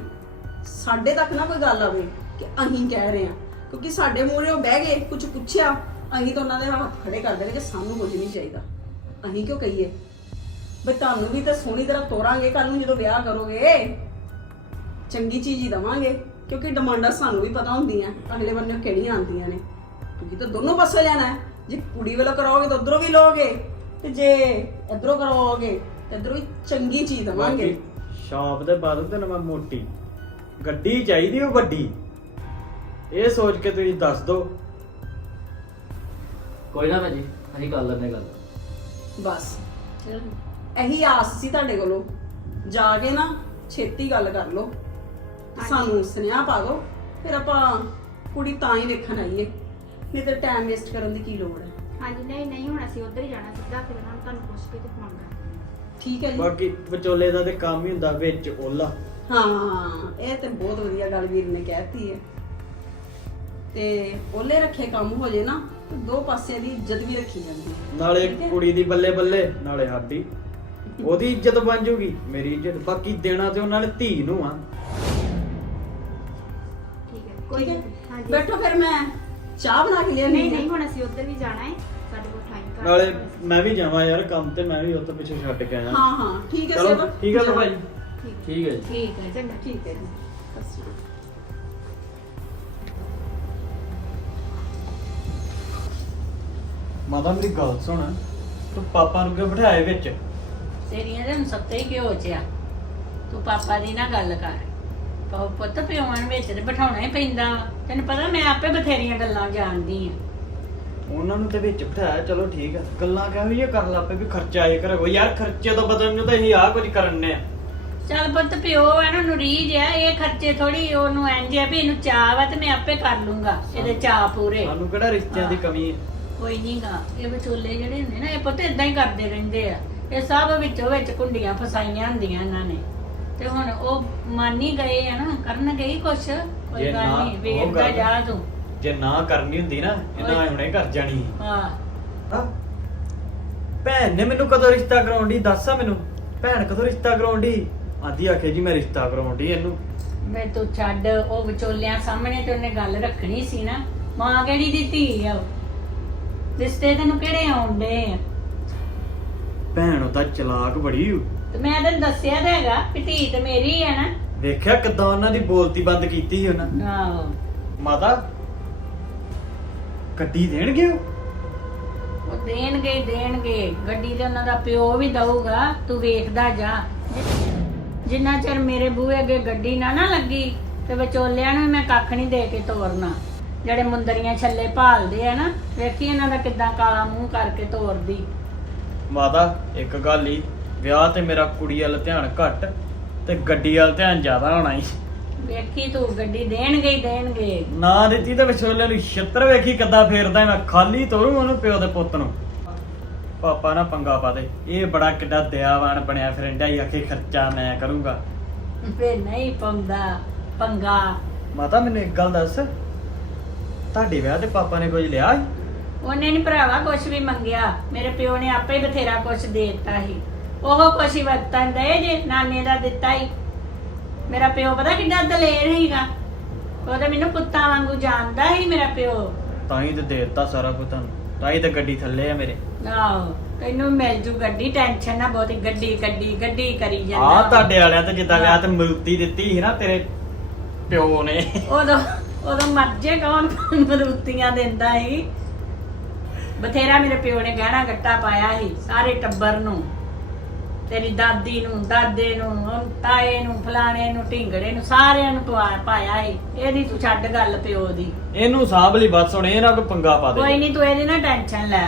ਸਾਡੇ ਤੱਕ ਨਾ ਕੋਈ ਗੱਲ ਆਵੇ ਕਿ ਅਸੀਂ ਕਹਿ ਰਹੇ ਆ ਕਿਉਂਕਿ ਸਾਡੇ ਮੂਹਰੇ ਉਹ ਬਹਿ ਗਏ ਕੁਝ ਪੁੱਛਿਆ, ਅਸੀਂ ਤਾਂ ਉਹਨਾਂ ਦੇ ਹੱਥ ਖੜੇ ਕਰ ਦੇਣੇ ਸਾਨੂੰ ਕੁਝ ਨਹੀਂ ਚਾਹੀਦਾ। ਅਸੀਂ ਕਿਉਂ ਕਹੀਏ? ਬਈ ਤੁਹਾਨੂੰ ਵੀ ਤਾਂ ਸੋਹਣੀ ਤਰ੍ਹਾਂ ਤੋਰਾਂਗੇ ਕੱਲ ਨੂੰ ਜਦੋਂ ਵਿਆਹ ਕਰੋਗੇ। ਚੰਗੀ ਚੀਜ਼ ਹੀ ਦਵਾਂਗੇ, ਕਿਉਂਕਿ ਡਿਮਾਂਡਾਂ ਸਾਨੂੰ ਵੀ ਪਤਾ ਹੁੰਦੀਆਂ, ਅਗਲੇ ਬੰਨੇ ਕਿਹੜੀਆਂ ਆਉਂਦੀਆਂ ਨੇ। ਕਿਉਂਕਿ ਤਾਂ ਦੋਨੋਂ ਪਾਸੇ ਜਾਣਾ ਹੈ। ਜੇ ਕੁੜੀ ਵੱਲੋਂ ਕਰਾਓਗੇ ਤਾਂ ਉਧਰੋਂ ਵੀ ਲਓਗੇ, ਤੇ ਜੇ ਇਧਰੋਂ ਕਰਵਾਓਗੇ ਤੇ ਇਧਰੋਂ ਵੀ ਚੰਗੀ ਚੀਜ਼ ਦਵਾਂਗੇ। ਬਾਕੀ ਦੇ ਬਾਅਦ ਤੇ ਨਾ ਮੋਟੀ। ਗੱਡੀ ਚਾਹੀਦੀ ਉਹ ਵੱਡੀ ਇਹ ਸੋਚ ਕੇ ਤੁਸੀਂ ਦੱਸ ਦਿਓ ਕੋਈ ਨਾ ਭੈਣ ਜੀ ਅਸੀਂ ਕਰ ਲੈਂਦੇ ਗੱਲ। ਬਸ। ਇਹੀ ਆਸ ਸੀ ਤੁਹਾਡੇ ਕੋਲੋਂ। ਜਾ ਕੇ ਨਾ ਛੇਤੀ ਗੱਲ ਕਰ ਲਓ। ਤੇ ਸਾਨੂੰ ਸੁਨੇਹਾ ਪਾ ਦਿਓ। ਫਿਰ ਆਪਾਂ ਕੁੜੀ ਤਾਂ ਹੀ ਵੇਖਣ ਆਈਏ। ਨਹੀਂ ਤੇ ਟਾਈਮ ਵੇਸਟ ਕਰਨ ਦੀ ਕੀ ਲੋੜ ਹੈ? ਹਾਂਜੀ ਨਹੀਂ ਨਹੀਂ ਹੁਣ ਅਸੀਂ ਉੱਧਰ ਹੀ ਜਾਣਾ ਸਿੱਧਾ ਫਿਰ ਉਹਨਾਂ ਨੂੰ ਤੁਹਾਨੂੰ ਪੁੱਛ ਕੇ ਤੇ ਫੋਨ ਕਰਾਂਗੇ ਠੀਕ ਹੈ ਜੀ। ਬਾਕੀ ਵਿਚੋਲੇ ਦਾ ਤੇ ਕੰਮ ਹੀ ਹੁੰਦਾ ਵਿੱਚ ਓਲਾ। ਹਾਂ ਇਹ ਤੇ ਬਹੁਤ ਵਧੀਆ ਗੱਲ ਵੀਰ ਨੇ ਕਹਿਤੀ ਹੈ। ਤੇ ਉਹਲੇ ਰੱਖੇ ਕੰਮ ਹੋ ਜੇ ਨਾ ਤੇ ਦੋ ਪਾਸਿਆਂ ਦੀ ਇੱਜ਼ਤ ਵੀ ਰੱਖੀ ਜਾਂਦੀ ਹੈ। ਨਾਲੇ ਠੀਕ ਹੈ। ਕੁੜੀ ਦੀ ਬੱਲੇ ਬੱਲੇ ਨਾਲੇ ਸਾਡੀ। ਉਹਦੀ ਇੱਜ਼ਤ ਬਣ ਜੂਗੀ ਮੇਰੀ ਇੱਜ਼ਤ। ਬਾਕੀ ਦੇਣਾ ਤੇ ਉਹਨਾਂ ਨੇ ਧੀ ਨੂੰ ਆ। ਠੀਕ ਹੈ। ਠੀਕ ਕੋਈ ਹੈ ਨਹੀਂ। ਹਾਂਜੀ। ਬੈਠੋ ਫਿਰ ਮੈਂ ਚਾਹ ਬਣਾ ਕੇ ਲਿਆਉਂਦੀ ਨਹੀਂ ਹਾਂ। ਨਹੀਂ ਹੁਣ ਅਸੀਂ ਉੱਧਰ ਵੀ ਜਾਣਾ ਹੈ। ਸਾਡੇ ਕੋਲ ਟਾਈਮ ਘੱਟ ਨਾਲੇ ਹੈ। ਮੈਂ ਵੀ ਜਾਵਾਂ ਯਾਰ ਕੰਮ ਤੇ ਮੈਂ ਵੀ ਉੱਥੇ ਪਿੱਛੇ ਛੱਡ ਕੇ ਆਇਆ। ਹਾਂ ਹਾਂ। ਠੀਕ ਹੈ ਚਲੋ ਸੇਵਕ। ਠੀਕ ਹੈ ਭਾਈ? ਠੀਕ ਠੀਕ ਹੈ ਜੀ। ਠੀਕ ਹੈ ਚੰਗਾ। ਠੀਕ ਹੈ ਜੀ। ਮਾਤਾ ਮੇਰੀ ਗੱਲ ਸੁਣ ਤੂੰ ਪਾਪਾ ਨੂੰ ਕਿਉਂ ਬਿਠਾਏ ਵਿੱਚ? ਤੇਰੀਆਂ ਦੇ ਸੱਤੇ ਹੀ ਕਿਉਂ ਚਿਆ ਤੂੰ ਪਾਪਾ ਦੀ ਨਾ ਗੱਲ ਕਰ। ਪਾਉ ਪੁੱਤ ਪਿਓਾਂ ਨੂੰ ਵਿੱਚ ਤੇ ਬਿਠਾਉਣਾ ਹੀ ਪੈਂਦਾ ਵਾ। ਤੈਨੂੰ ਪਤਾ ਮੈਂ ਆਪੇ ਬਥੇਰੀਆਂ ਗੱਲਾਂ ਜਾਣਦੀ ਆ। ਉਹਨਾਂ ਨੂੰ ਤੇ ਵਿੱਚ ਬਿਠਾਇਆ ਚਲੋ ਠੀਕ ਆ। ਗੱਲਾਂ ਕਿਹੋ ਜਿਹੀਆਂ ਕਰਨ ਲੱਪੇ ਵੀ ਖਰਚਾ ਆਏ ਕਰੋ ਯਾਰ ਖਰਚੇ ਤੋਂ ਬਦਲਣ ਨੂੰ ਤਾਂ ਅਸੀਂ ਆਹ ਕੁਝ ਕਰਨੇ ਆ। ਚੱਲ ਪੁੱਤ ਪਿਓ ਹੈ ਨਾ ਨੂੰ ਰੀਝ ਆ ਇਹ ਖਰਚੇ ਥੋੜੀ ਉਹਨੂੰ ਇੰਜ ਆ ਵੀ ਇਹਨੂੰ ਚਾਹ ਵਾ ਤੇ ਮੈਂ ਆਪੇ ਕਰ ਲੂੰਗਾ ਇਹਦੇ ਚਾਹ ਪੂਰੇ। ਸਾਨੂੰ ਕਿਹੜਾ ਰਿਸ਼ਤਿਆਂ ਦੀ ਕਮੀ ਹੈ ਕੋਈ ਨਹੀਂਗਾ ਇਹ ਵਿਚੋਲੇ ਜਿਹੜੇ ਹੁੰਦੇ ਨਾ ਇਹ ਪੁੱਤ ਇਦਾਂ ਹੀ ਕਰਦੇ ਰਹਿੰਦੇ ਆ। ਇਹ ਸਭ ਵਿੱਚੋਂ ਵਿੱਚ ਕੁੰਡੀਆਂ ਫਸਾਈਆਂ ਹੁੰਦੀਆਂ ਇਹਨਾਂ ਨੇ। ਤੇ ਹੁਣ ਉਹ ਮੰਨ ਹੀ ਗਏ ਆ ਨਾ ਕਰਨ ਗਈ ਕੁਛ। ਕੋਈ ਜੇ ਗੱਲ ਨਾ ਨਹੀਂ ਉਹ ਵੇਖਦਾ ਗੱਲ- ਜਾ ਤੂੰ। ਜੇ ਨਾ ਕਰਨੀ ਹੁੰਦੀ ਨਾ ਇਹਨਾਂ ਓਏ। ਹੁਣੇ ਕਰ ਜਾਣੀ। ਹਾਂ। ਹਾਂ। ਭੈਣ ਨੇ ਮੈਨੂੰ ਕਦੋਂ ਰਿਸ਼ਤਾ ਕਰਾਉਣ ਦੀ ਦੱਸ ਆ ਮੈਨੂੰ। ਭੈਣ ਕਦੋਂ ਰਿਸ਼ਤਾ ਕਰਾਉਣ ਦੀ ਆਂਦੀ ਆਖੇ ਜੀ ਮੈਂ ਰਿਸ਼ਤਾ ਕਰਾਉਣ ਦੀ ਇਹਨੂੰ। ਮੈਂ ਤੂੰ ਛੱਡ ਉਹ ਵਿਚੋਲਿਆਂ ਸਾਹਮਣੇ ਤੇ ਉਹਨੇ ਗੱਲ ਰੱਖਣੀ ਸੀ ਨਾ। ਮਾਂ ਕਿਹੜੀ ਦੀ ਧੀ ਆ? ਉਹ। ਰਿਸ਼ਤੇ ਤੈਨੂੰ ਕਿਹੜੇ ਆਉਂਦੇ ਆ? ਭੈਣ ਉਹਦਾ ਚਲਾਕ ਬੜੀ ਓ। ਤੇ ਮੈਂ ਤੈਨੂੰ ਦੱਸਿਆ ਤਾਂ ਹੈਗਾ ਕਿ ਧੀ ਤੇ ਮੇਰੀ ਹੈ ਨਾ। ਵੇਖਿਆ ਕਿਦਾਂ ਉਹਨਾਂ ਦੀ ਬੋਲਤੀ ਬੰਦ ਕੀਤੀ ਸੀ ਉਹਨਾਂ? ਆਹੋ। ਮਾਤਾ ਗੱਡੀ ਦੇਣਗੇ ਉਹ? ਉਹ ਦੇਣਗੇ ਹੀ ਦੇਣਗੇ। ਗੱਡੀ ਤੇ ਉਹਨਾਂ ਦਾ ਪਿਓ ਵੀ ਦਊਗਾ ਤੂੰ ਵੇਖਦਾ ਜਾ। ਜਿੰਨਾ ਚਿਰ ਮੇਰੇ ਬੂਹੇ ਅੱਗੇ ਗੱਡੀ ਨਾ ਨਾ ਲੱਗੀ ਤੇ ਵਿਚੋਲਿਆਂ ਨੂੰ ਮੈਂ ਕੱਖ ਨਹੀਂ ਦੇ ਕੇ ਤੋਰਨਾ। ਜਿਹੜੇ ਮੁੰਦਰੀਆਂ ਛੱਲੇ ਭਾਲਦੇ ਆ ਨਾ ਵੇਖੀ ਇਹਨਾਂ ਦਾ ਕਿੱਦਾਂ ਕਾਲਾ ਮੂੰਹ ਕਰਕੇ ਤੋਰਦੀ। ਮਾਤਾ ਇੱਕ ਗੱਲ ਹੀ ਵਿਆਹ ਤੇ ਮੇਰਾ ਕੁੜੀ ਵੱਲ ਧਿਆਨ ਘੱਟ ਤੇ ਗੱਡੀ ਵੱਲ ਧਿਆਨ ਜ਼ਿਆਦਾ ਹੋਣਾ ਹੀ ਵੇਖੀ ਤੂੰ ਗੱਡੀ ਦੇਣਗੇ ਹੀ ਦੇਣਗੇ। ਨਾ ਦਿੱਤੀ ਤੇ ਵਿਛੋਲੇ ਨੂੰ ਛਿੱਤਰ ਵੇਖੀ ਕਿੱਦਾਂ ਫੇਰਦਾ ਮੈਂ ਖਾਲੀ ਤੋਰੂ ਉਹਨੂੰ ਪਿਓ ਦੇ ਪੁੱਤ ਨੂੰ। ਪਾਪਾ ਨਾ ਪੰਗਾ ਪਾ ਦੇ ਇਹ ਬੜਾ ਕਿੱਡਾ ਦਇਆਵਾਨ ਬਣਿਆ ਫਿਰੰਡਾ ਹੀ ਆਖੇ ਖਰਚਾ ਮੈਂ ਕਰੂੰਗਾ। ਵੇ ਨਹੀਂ ਪੰਗਾ ਪੰਗਾ। ਮਾਤਾ ਮੈਨੂੰ ਇੱਕ ਗੱਲ ਦੱਸ ਤੁਹਾਡੇ ਵਿਆਹ ਤੇ ਪਾਪਾ ਨੇ ਕੁਝ ਲਿਆ? ਉਹਨੇ ਨਹੀਂ ਭਰਾਵਾ ਕੁਝ ਵੀ ਮੰਗਿਆ। ਮੇਰੇ ਪਿਓ ਨੇ ਆਪੇ ਹੀ ਬਥੇਰਾ ਕੁਝ ਦੇ ਦਿੱਤਾ ਸੀ। ਉਹ ਕੁਛ ਹੀ ਵਰਤਨ ਦੇ ਜੇ ਨਾਨੇ ਦਾ ਦਿੱਤਾ ਹੀ। ਮੇਰਾ ਪਿਓ ਪਤਾ ਕਿੰਨਾ ਦਲੇਰ ਸੀਗਾ। ਉਹ ਤਾਂ ਮੈਨੂੰ ਪੁੱਤਾਂ ਵਾਂਗੂ ਜਾਣਦਾ ਸੀ ਮੇਰਾ ਪਿਓ। ਤਾਂ ਹੀ ਤੇ ਦੇ ਦਿੱਤਾ ਸਾਰਾ ਕੁਝ ਤੁਹਾਨੂੰ। ਤਾਂ ਹੀ ਤੇ ਗੱਡੀ ਥੱਲੇ ਆ ਮੇਰੇ। ਆਹੋ ਤੈਨੂੰ ਮਿਲ ਜੂ ਗੱਡੀ ਟੈਨਸ਼ਨ ਨਾ ਬਹੁਤੀ। ਗੱਡੀ ਗੱਡੀ ਗੱਡੀ ਕਰੀ ਜਾਂਦਾ ਆ ਤੁਹਾਡੇ ਵਾਲਿਆਂ ਤੇ ਜਿੱਦਾਂ ਵਿਆਹ ਤੇ ਮਰੂਤੀ ਦਿੱਤੀ ਸੀ ਨਾ ਤੇਰੇ ਪਿਓ ਨੇ। ਉਦੋਂ ਉਦੋਂ ਮਰਜੇ ਕੌਣ? ਮਰੂਤੀਆਂ ਦਿੰਦਾ ਸੀ। ਬਥੇਰਾ ਮੇਰੇ ਪਿਓ ਨੇ ਗਹਿਣਾ ਗੱਟਾ ਪਾਇਆ ਸੀ ਸਾਰੇ ਟੱਬਰ ਨੂੰ। ਤੇਰੀ ਦਾਦੀ ਨੂੰ ਦਾਦੇ ਨੂੰ ਉਹ ਤਾਏ ਨੂੰ ਫਲਾਣੇ ਨੂੰ ਢਿੰਗੜੇ ਨੂੰ ਸਾਰਿਆਂ ਨੂੰ ਪਵਾ ਪਾਇਆ ਸੀ। ਇਹਦੀ ਤੂੰ ਛੱਡ ਗੱਲ ਪਿਓ ਦੀ। ਇਹਨੂੰ ਸਾਂਭ ਲਈ ਬਸ ਹੁਣ ਇਹ ਨਾ ਕੋਈ ਪੰਗਾ ਪਾ ਕੋਈ ਦੇ ਨਹੀਂ ਤੂੰ ਇਹਦੀ ਨਾ ਟੈਨਸ਼ਨ ਲੈ।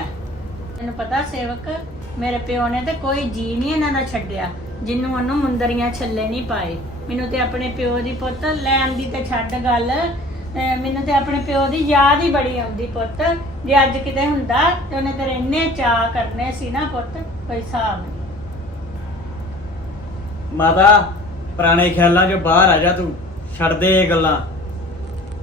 ਤੈਨੂੰ ਪਤਾ ਸੇਵਕ ਮੇਰੇ ਪਿਓ ਨੇ ਤੇ ਕੋਈ ਜੀ ਨਹੀਂ ਇਹਨਾਂ ਦਾ ਛੱਡਿਆ ਜਿੰਨੂੰ ਉਹਨੂੰ ਮੁੰਦਰੀਆਂ ਛੱਲੇ ਨਹੀਂ ਪਾਏ। ਮੈਨੂੰ ਤੇ ਆਪਣੇ ਪਿਓ ਦੀ ਪੁੱਤ ਲੈਣ ਦੀ ਤੇ ਛੱਡ ਗੱਲ ਅਹ ਮੈਨੂੰ ਤੇ ਆਪਣੇ ਪਿਓ ਦੀ ਯਾਦ ਹੀ ਬੜੀ ਆਉਂਦੀ ਪੁੱਤ। ਜੇ ਅੱਜ ਕਿਤੇ ਹੁੰਦਾ ਤੇ ਉਹਨੇ ਤੇਰੇ ਇੰਨੇ ਚਾਅ ਕਰਨੇ ਸੀ ਨਾ ਪੁੱਤ ਕੋਈ ਹਿਸਾਬ ਨਹੀਂ। ਮਾਤਾ ਪੁਰਾਣੇ ਖਿਆਲਾਂ 'ਚੋਂ ਬਾਹਰ ਆ ਜਾ ਤੂੰ। ਛੱਡ ਦੇ ਇਹ ਗੱਲਾਂ।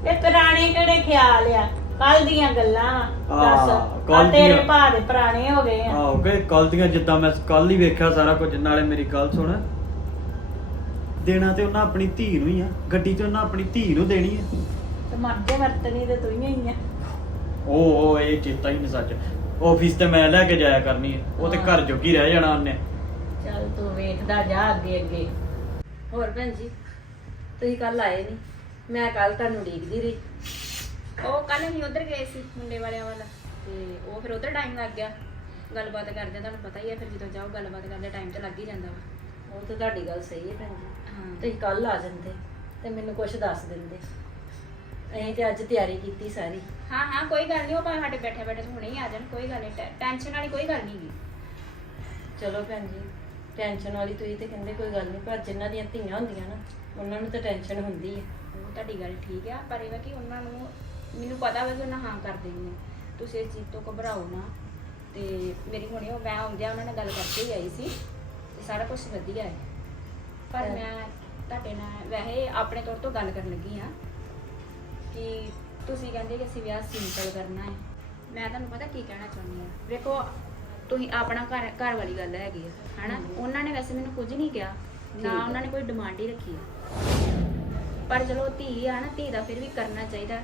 ਇਹ ਪੁਰਾਣੇ ਕਿਹੜੇ ਖਿਆਲ ਆ? ਕੱਲ ਦੀਆਂ ਗੱਲਾਂ। ਦੱਸ ਆਹ, ਕੱਲ੍ਹ ਤੇਰੇ ਦੀਆਂ। ਭਾ ਦੇ ਪੁਰਾਣੇ ਹੋ ਗਏ ਆ। ਆਹੋ ਕਿ ਕੱਲ ਦੀਆਂ ਜਿੱਦਾਂ ਮੈਂ ਕੱਲ ਹੀ ਵੇਖਿਆ ਸਾਰਾ ਕੁਝ ਨਾਲੇ ਮੇਰੀ ਗੱਲ ਸੁਣ। ਦੇਣਾ ਤੇ ਉਹਨਾਂ ਆਪਣੀ ਧੀ ਨੂੰ ਹੀ ਆ ਗੱਡੀ ਤੇ ਉਹਨਾਂ ਆਪਣੀ ਧੀ ਨੂੰ ਦੇਣੀ ਆ। ਤੇ ਮਰਦੇ ਵਰਤਣੀ ਤੇ ਤੂੰ ਹੀ ਆ। ਉਹ ਉਹ ਇਹ ਚੇਤਾ ਹੀ ਨਹੀਂ ਸੱਚ। ਆਫਿਸ ਤੇ ਮੈਂ ਲੈ ਕੇ ਜਾਇਆ ਕਰਨੀ ਹੈ ਉਹ ਤੇ ਘਰ ਜੋਗੀ ਰਹਿ ਜਾਣਾ ਉਹਨੇ। ਚੱਲ ਤੂੰ ਵੇਖਦਾ ਜਾ ਅੱਗੇ ਅੱਗੇ। ਹੋਰ ਭੈਣ ਜੀ ਤੁਸੀਂ ਕੱਲ ਆਏ ਨਹੀਂ ਮੈਂ ਕੱਲ ਤੁਹਾਨੂੰ ਉਡੀਕਦੀ ਰਹੀ। ਉਹ ਕੱਲ ਅਸੀਂ ਉਧਰ ਗਏ ਸੀ ਮੁੰਡੇ ਵਾਲਿਆਂ ਵੱਲ। ਤੇ ਉਹ ਫਿਰ ਉਧਰ ਟਾਈਮ ਲੱਗ ਗਿਆ। ਗੱਲਬਾਤ ਕਰਦੇ ਤੁਹਾਨੂੰ ਪਤਾ ਹੀ ਹੈ ਫਿਰ ਜਦੋਂ ਜਾਓ ਗੱਲਬਾਤ ਕਰਦੇ ਟਾਈਮ ਤੇ ਲੱਗ ਹੀ ਜਾਂਦਾ ਵਾ। ਉਹ ਤਾਂ ਤੁਹਾਡੀ ਗੱਲ ਸਹੀ ਹੈ ਭੈਣ ਜੀ। ਹਾਂ। ਤੁਸੀਂ ਕੱਲ ਆ ਜਾਂਦੇ ਤੇ ਮੈਨੂੰ ਕੁਝ ਦੱਸ ਦਿੰਦੇ। ਅਸੀਂ ਤੇ ਅੱਜ ਤਿਆਰੀ ਕੀਤੀ ਸਾਰੀ। ਹਾਂ ਹਾਂ ਕੋਈ ਗੱਲ ਨਹੀਂ ਉਹ ਭਾਵੇਂ ਸਾਡੇ ਬੈਠੇ ਬੈਠੇ ਹੁਣੇ ਹੀ ਆ ਜਾਣ ਕੋਈ ਗੱਲ ਨਹੀਂ ਟੈਨਸ਼ਨ ਵਾਲੀ ਕੋਈ ਗੱਲ ਨਹੀਂ ਗੀ। ਚਲੋ ਭੈਣ ਜੀ ਟੈਨਸ਼ਨ ਵਾਲੀ ਤੁਸੀਂ ਤੇ ਕਹਿੰਦੇ ਕੋਈ ਗੱਲ ਨਹੀਂ ਪਰ ਜਿਨ੍ਹਾਂ ਦੀਆਂ ਧੀਆਂ ਹੁੰਦੀਆਂ ਨਾ ਉਹਨਾਂ ਨੂੰ ਤਾਂ ਟੈਨਸ਼ਨ ਹੁੰਦੀ ਹੈ ਉਹ ਤੁਹਾਡੀ ਗੱਲ ਠੀਕ ਆ ਪਰ ਇਹ ਵਾ ਕਿ ਉਹਨਾਂ ਨੂੰ ਮੈਨੂੰ ਪਤਾ ਵਾ ਕਿ ਉਹਨਾਂ ਹਾਂ ਕਰ ਦੇਣੀ ਤੁਸੀਂ ਇਸ ਚੀਜ਼ ਤੋਂ ਘਬਰਾਓ ਨਾ ਤੇ ਮੇਰੀ ਹੁਣੇ ਉਹ ਮੈਂ ਆਉਂਦਿਆਂ ਉਹਨਾਂ ਨਾਲ ਗੱਲ ਕਰਕੇ ਹੀ ਆਈ ਸੀ ਤੇ ਸਾਰਾ ਕੁਝ ਵਧੀਆ ਹੈ। ਪਰ। ਮੈਂ ਤੁਹਾਡੇ ਨਾਲ ਵੈਸੇ ਆਪਣੇ ਤੌਰ ਤੋਂ ਗੱਲ ਕਰਨ ਲੱਗੀ ਆ ਕਿ ਤੁਸੀਂ ਕਹਿੰਦੇ ਕਿ ਅਸੀਂ ਵਿਆਹ ਸਿੰਪਲ ਕਰਨਾ ਹੈ। ਮੈਂ ਤੁਹਾਨੂੰ ਪਤਾ ਕੀ ਕਹਿਣਾ ਚਾਹੁੰਦੀ ਆ ਵੇਖੋ ਤੁਸੀਂ ਆਪਣਾ ਘਰ ਘਰ ਵਾਲੀ ਗੱਲ ਹੈਗੀ ਆ ਹਨਾ? ਉਹਨਾਂ ਨੇ ਵੈਸੇ ਮੈਨੂੰ ਕੁਝ ਨਹੀਂ ਕਿਹਾ ਨਾ ਹੈ। ਉਹਨਾਂ ਨੇ ਕੋਈ ਡਿਮਾਂਡ ਹੀ ਰੱਖੀ ਆ। ਪਰ ਚਲੋ ਧੀ ਆ ਨਾ ਧੀ ਦਾ ਫਿਰ ਵੀ ਕਰਨਾ ਚਾਹੀਦਾ।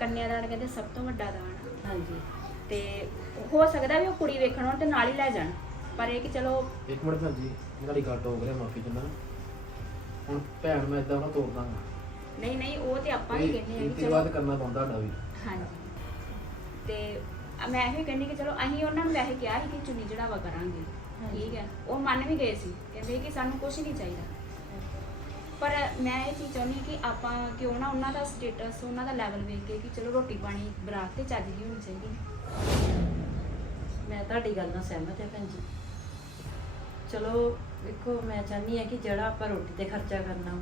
ਕੰਨਿਆਦਾਨ ਕਹਿੰਦੇ ਸਭ ਤੋਂ ਵੱਡਾ ਦਾਨ। ਹਾਂਜੀ। ਤੇ ਹੋ ਸਕਦਾ ਵੀ ਉਹ ਕੁੜੀ ਵੇਖਣ ਆਉਣ ਤੇ ਨਾਲ ਹੀ ਲੈ ਜਾਣ। ਪਰ ਇਹ ਕਿ ਚਲੋ ਇੱਕ ਮਿੰਟ ਭੈਣ ਜੀ ਮੇਰੀ ਗੱਲ ਹੋ ਗਿਆ ਮਾਫੀ ਚਾਹੁੰਦਾ। ਹੁਣ ਭੈਣ ਮੈਂ ਇਦਾਂ ਉਹਨਾਂ ਤੋੜ ਦਾਂਗਾ। ਨਹੀਂ ਨਹੀਂ ਉਹ ਤੇ ਆਪਾਂ ਹੀ ਕਹਿੰਦੇ ਆ ਕਿ ਚਲੋ ਕਰਨਾ ਪੈਂਦਾ ਸਾਡਾ ਵੀ। ਹਾਂਜੀ। ਤੇ ਮੈਂ ਇਹ ਕਹਿੰਦੀ ਕਿ ਚਲੋ ਅਸੀਂ ਉਹਨਾਂ ਨੂੰ ਵੈਸੇ ਕਿਹਾ ਸੀ ਕਿ ਚੁੰਨੀ ਚੜਾਵਾ ਕਰਾਂਗੇ। ਠੀਕ ਹੈ ਉਹ ਮੰਨ ਵੀ ਗਏ ਸੀ। ਕਹਿੰਦੇ ਕਿ ਸਾਨੂੰ ਕੁਝ ਨਹੀਂ ਚਾਹੀਦਾ। ਪਰ ਮੈਂ ਇਹ ਚੀਜ਼ ਚਾਹੁੰਦੀ ਕਿ ਆਪਾਂ ਕਿਉਂ ਨਾ ਉਹਨਾਂ ਦਾ ਸਟੇਟਸ ਉਹਨਾਂ ਦਾ ਲੈਵਲ ਵੇਖ ਕੇ ਕਿ ਚਲੋ ਰੋਟੀ ਪਾਣੀ ਬਰਾਤ ਤੇ ਚੱਜ ਦੀ ਹੋਣੀ ਚਾਹੀਦੀ। ਮੈਂ ਤੁਹਾਡੀ ਗੱਲ ਨਾਲ ਸਹਿਮਤ ਹਾਂ ਭੈਣ ਜੀ। ਚਲੋ ਵੇਖੋ ਮੈਂ ਚਾਹੁੰਦੀ ਹਾਂ ਕਿ ਜਿਹੜਾ ਆਪਾਂ ਰੋਟੀ ਤੇ ਖਰਚਾ ਕਰਨਾ